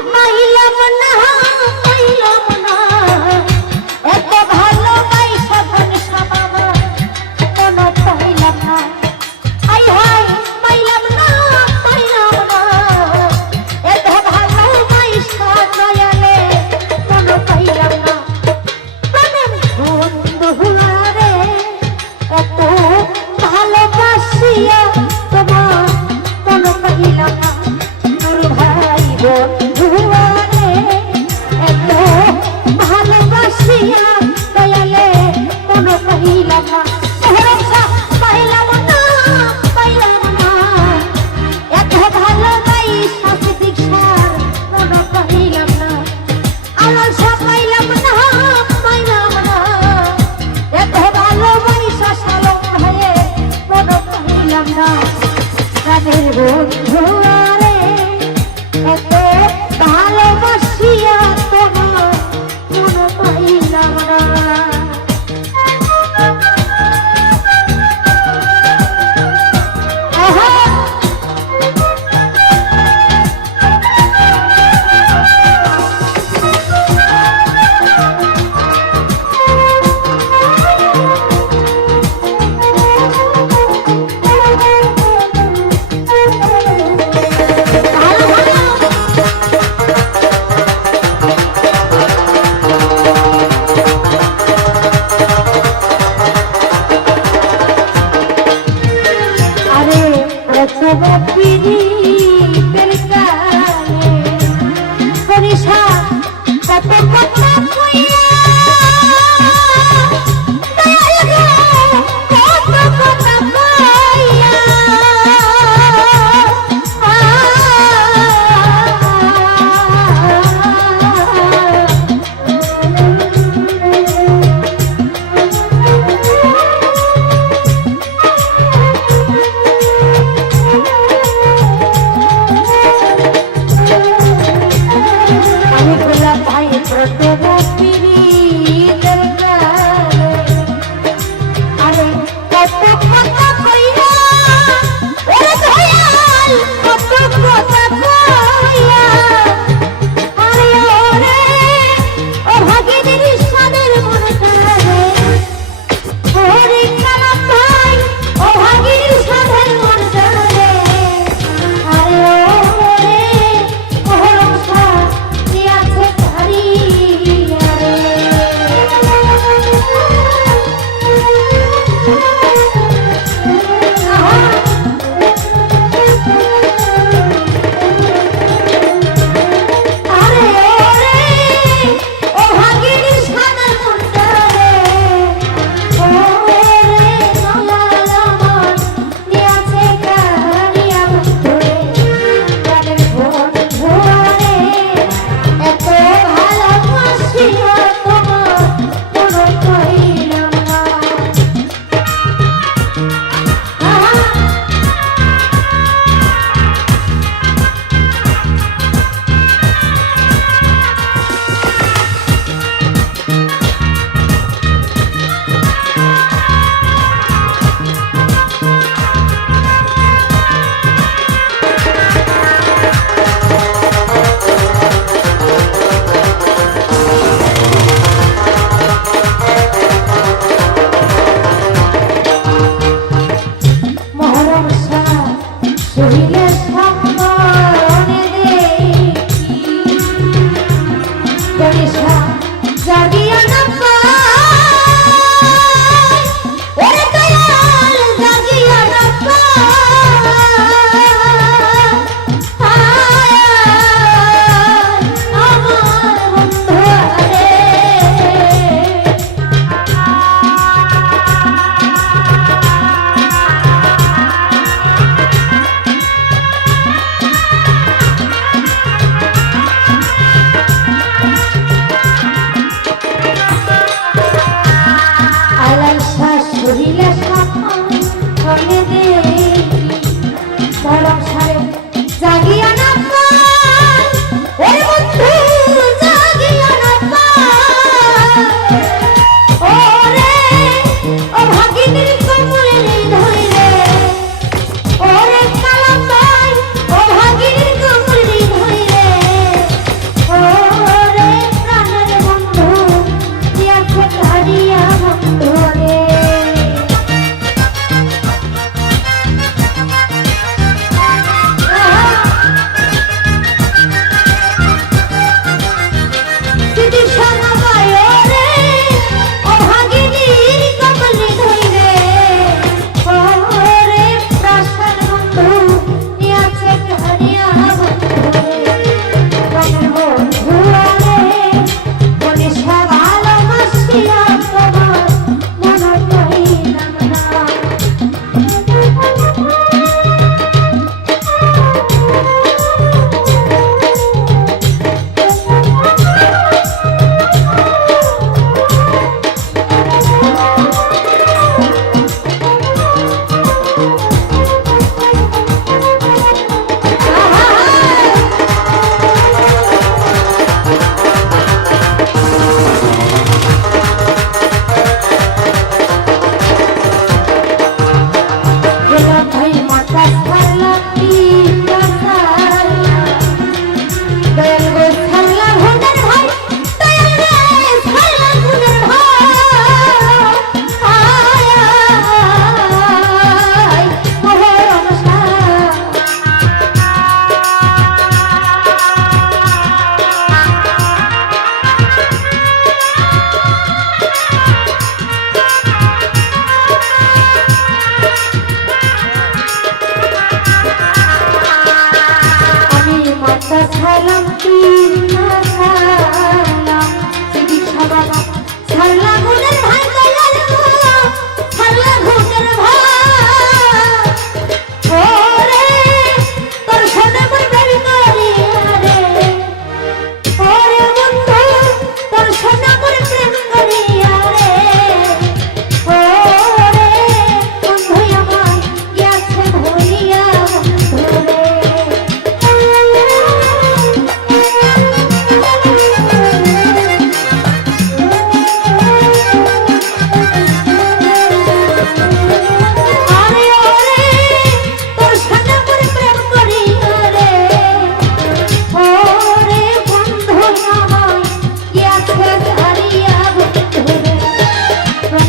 পাইলাম না Thank you. প্রথম পিড়ি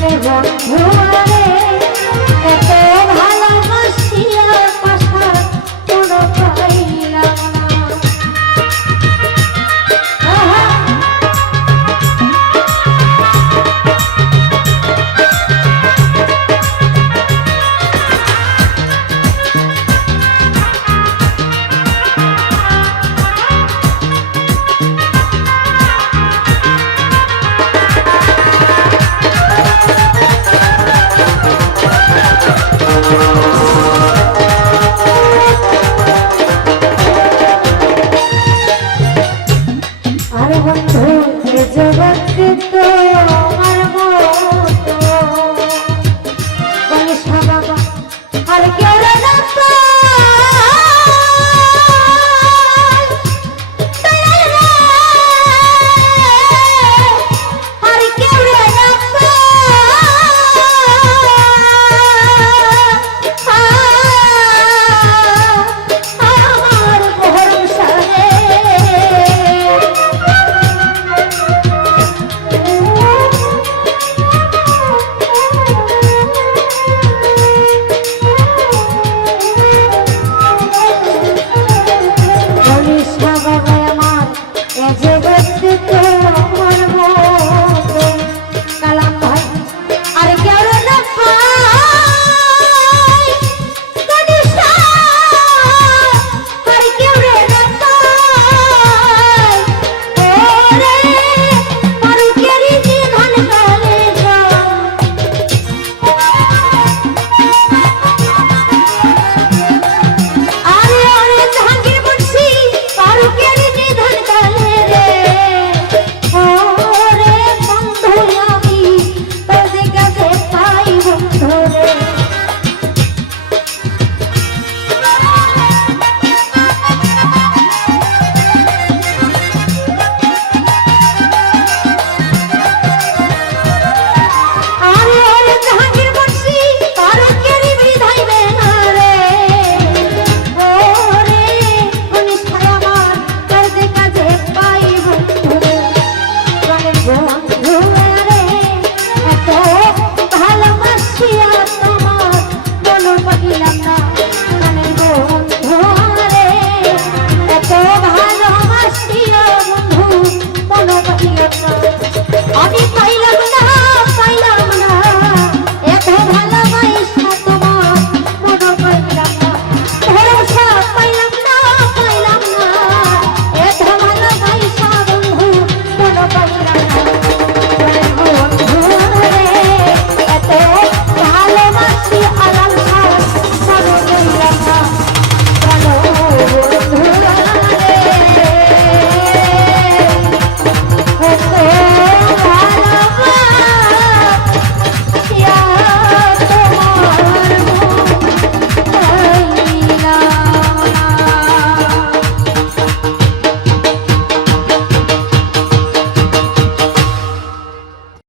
ভুলারে